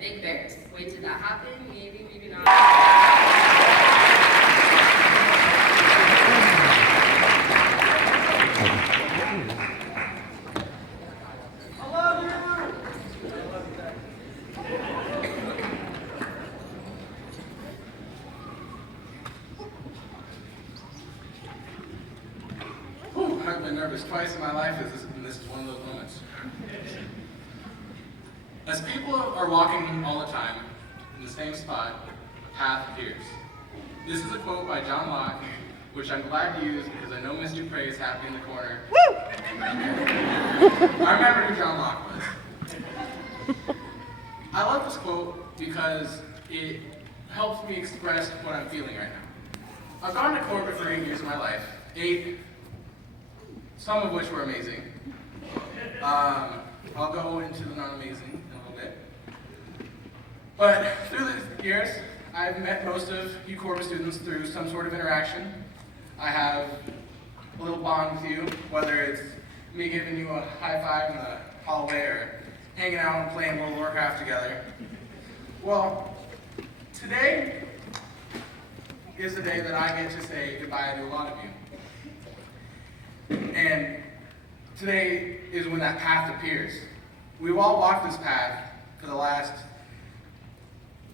Big Bears. Wait till that happen, maybe, maybe not. I've been nervous twice in my life, and this is one of those moments. As people are walking all the time in the same spot, a path appears. This is a quote by John Locke, which I'm glad to use because I know Miss Dupre is happy in the corner. Woo! I remember who John Locke was. I love this quote because it helps me express what I'm feeling right now. I've gone to Corbett for 8 years of my life. 8, some of which were amazing. I'll go into the non-amazing in a little bit. But through the years, I've met most of you Corbett students through some sort of interaction. I have a little bond with you, whether it's me giving you a high five in the hallway or hanging out and playing World of Warcraft together. Well, today is the day that I get to say goodbye to a lot of you. And today is when that path appears. We've all walked this path for the last,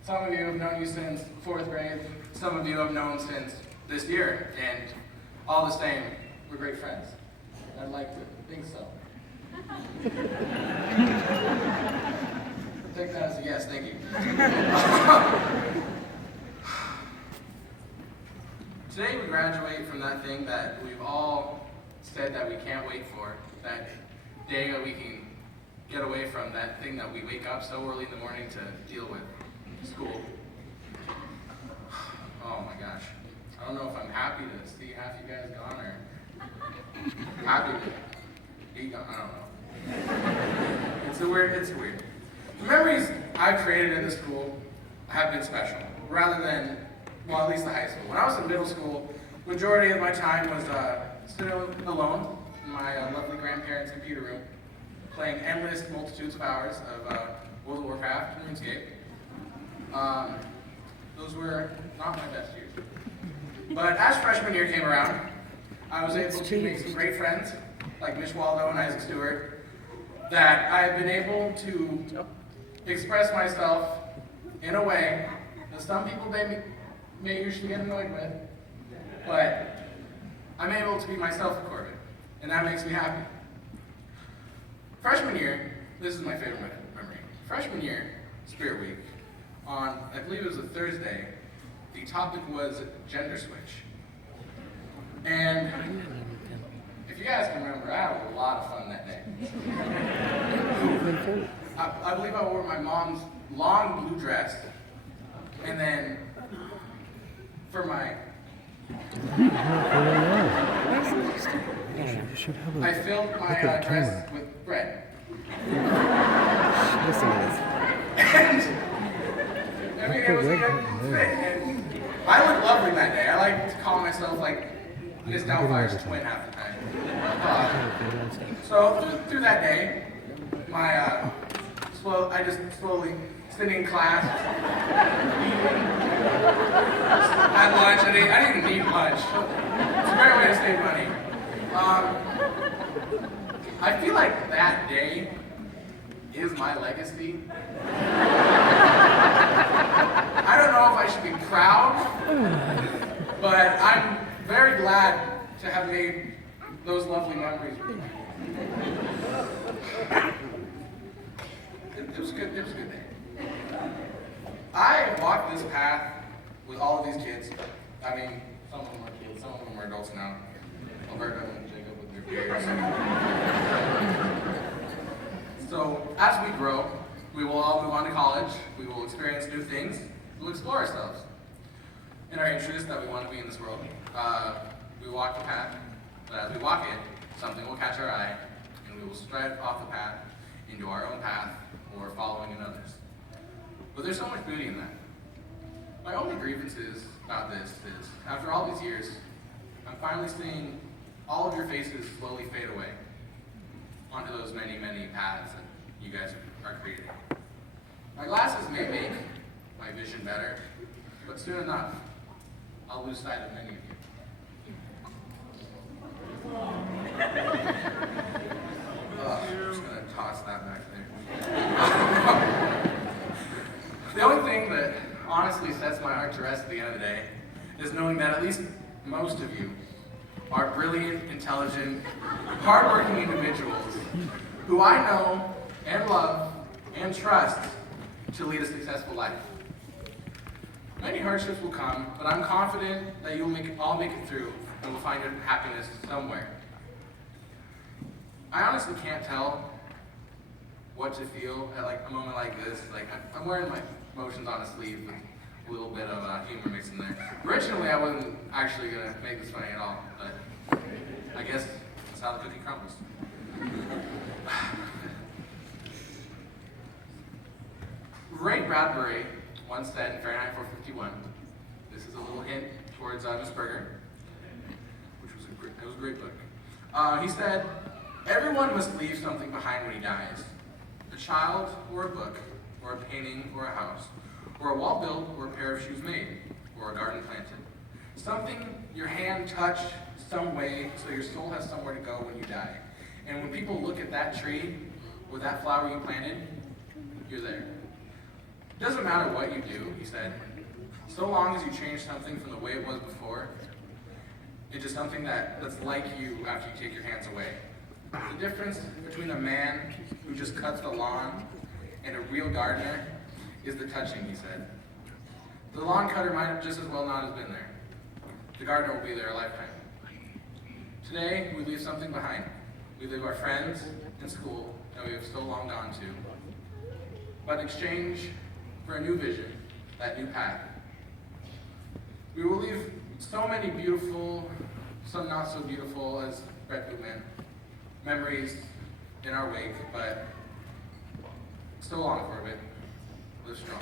some of you have known you since 4th grade, some of you have known since this year, and all the same, we're great friends. I'd like to think so. Take that as a yes, thank you. Today we graduate from that thing that we've all said that we can't wait for, that day that we can get away from, that thing that we wake up so early in the morning to deal with, school. Oh my gosh. I don't know if I'm happy to see half you guys gone or happy to be gone, I don't know. It's weird. The memories I've created in this school have been special, rather than, well, at least the high school. When I was in middle school, majority of my time was sitting alone in my lovely grandparents' computer room, playing endless multitudes of hours of World of Warcraft and RuneScape. Those were not my best years. But as freshman year came around, I was able to make some great friends, like Mitch Waldo and Isaac Stewart, that I have been able to express myself in a way that some people may usually get annoyed with, but I'm able to be myself at Corbett, and that makes me happy. Freshman year, this is my favorite memory. Freshman year, Spirit Week, on, I believe it was a Thursday, the topic was gender switch. And if you guys can remember, I had a lot of fun that day. I believe I wore my mom's long blue dress, and then for my I filled my dress with bread. And I mean, it was a good fit. And I looked lovely that day. I like to call myself like Miss Doubtfire's twin half the time. So through that day, I just slowly sitting in class, eating. At lunch, I didn't even need lunch. It's a great way to save money. I feel like that day is my legacy. I don't know if I should be proud, but I'm very glad to have made those lovely memories. It was a good day. I walked this path with all of these kids. I mean, some of them are kids, some of them are adults now. Alberta and Jacob with their beards. So, as we grow, we will all move on to college. We will experience new things. We'll explore ourselves and our interests that we want to be in this world. We walk the path, but as we walk it, something will catch our eye, and we will stride off the path into our own path or following another's. But there's so much beauty in that. My only grievances about this is, after all these years, I'm finally seeing all of your faces slowly fade away onto those many, many paths that you guys are creating. My glass is made eventually better, but soon enough, I'll lose sight of many of you. I'm just gonna toss that back there. The only thing that honestly sets my heart to rest at the end of the day is knowing that at least most of you are brilliant, intelligent, hardworking individuals who I know and love and trust to lead a successful life. Many hardships will come, but I'm confident that you'll all make it through and will find your happiness somewhere. I honestly can't tell what to feel at like a moment like this. Like I'm wearing my emotions on a sleeve with a little bit of humor mixed in there. Originally, I wasn't actually gonna make this funny at all, but I guess that's how the cookie crumbles. Ray Bradbury once said in Fahrenheit 451, this is a little hint towards Miss Berger, which was a great book. He said, everyone must leave something behind when he dies. A child, or a book, or a painting, or a house, or a wall built, or a pair of shoes made, or a garden planted. Something your hand touched some way so your soul has somewhere to go when you die. And when people look at that tree, or that flower you planted, you're there. It doesn't matter what you do, he said, so long as you change something from the way it was before into something that's like you after you take your hands away. The difference between a man who just cuts the lawn and a real gardener is the touching, he said. The lawn cutter might have just as well not have been there. The gardener will be there a lifetime. Today, we leave something behind. We leave our friends and school that we have so long gone to, but in exchange for a new vision, that new path. We will leave so many beautiful, some not so beautiful, as Brett Bootman, memories in our wake, but so long, Corbett. Live strong.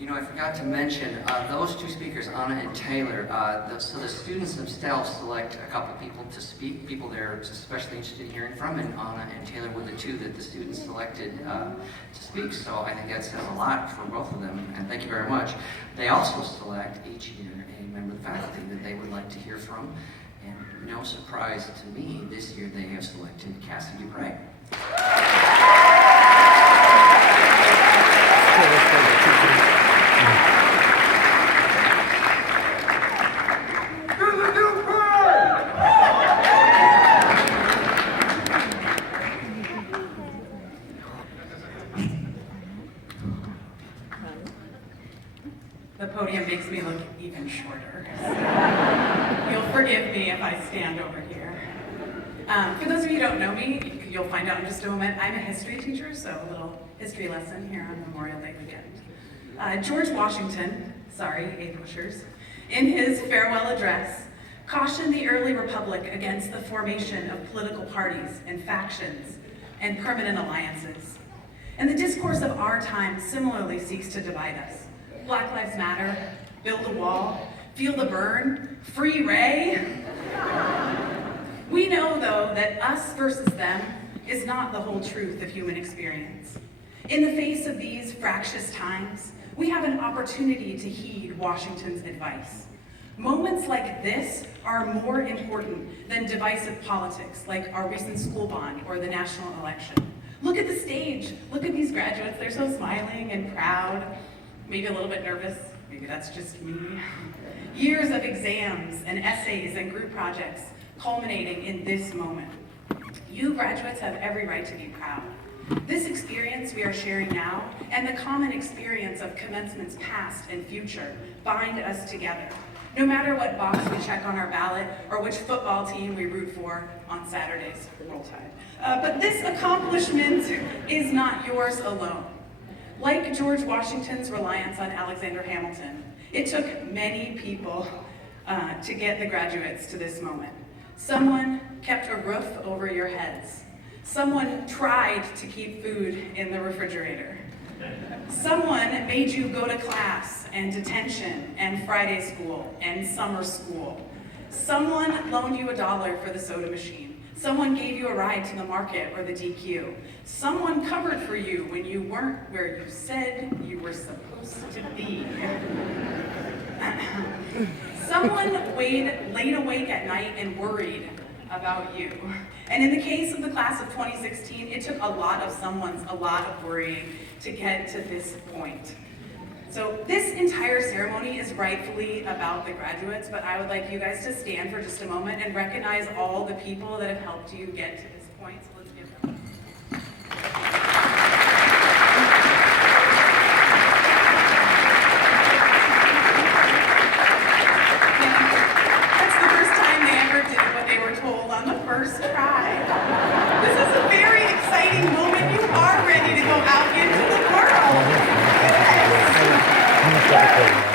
You know, I forgot to mention, those two speakers, Anna and Taylor, so the students themselves select a couple people to speak, people they're especially interested in hearing from, and Anna and Taylor were the two that the students selected to speak, so I think that says a lot for both of them, and thank you very much. They also select each year a member of the faculty that they would like to hear from, and no surprise to me, this year they have selected Cassie Dupre. The podium makes me look even shorter. You'll forgive me if I stand over here. For those of you who don't know me, you'll find out in just a moment, I'm a history teacher, so a little history lesson here on Memorial Day weekend. George Washington, eighth pushers, in his farewell address, cautioned the early republic against the formation of political parties and factions and permanent alliances. And the discourse of our time similarly seeks to divide us. Black Lives Matter, build a wall, feel the burn, free Ray. We know, though, that us versus them is not the whole truth of human experience. In the face of these fractious times, we have an opportunity to heed Washington's advice. Moments like this are more important than divisive politics like our recent school bond or the national election. Look at the stage. Look at these graduates. They're so smiling and proud. Maybe a little bit nervous, maybe that's just me. Years of exams and essays and group projects culminating in this moment. You graduates have every right to be proud. This experience we are sharing now and the common experience of commencements past and future bind us together, no matter what box we check on our ballot or which football team we root for on Saturdays. Roll Tide. But this accomplishment is not yours alone. Like George Washington's reliance on Alexander Hamilton, it took many people to get the graduates to this moment. Someone kept a roof over your heads. Someone tried to keep food in the refrigerator. Someone made you go to class and detention and Friday school and summer school. Someone loaned you $1 for the soda machine. Someone gave you a ride to the market or the DQ. Someone covered for you when you weren't where you said you were supposed to be. Someone laid awake at night and worried about you. And in the case of the class of 2016, it took a lot of worrying to get to this point. So this entire ceremony is rightfully about the graduates, but I would like you guys to stand for just a moment and recognize all the people that have helped you get to this point. So let's give them. That's the first time they ever did what they were told on the first try. This is a very exciting moment. You are ready to go out into the world. Yes.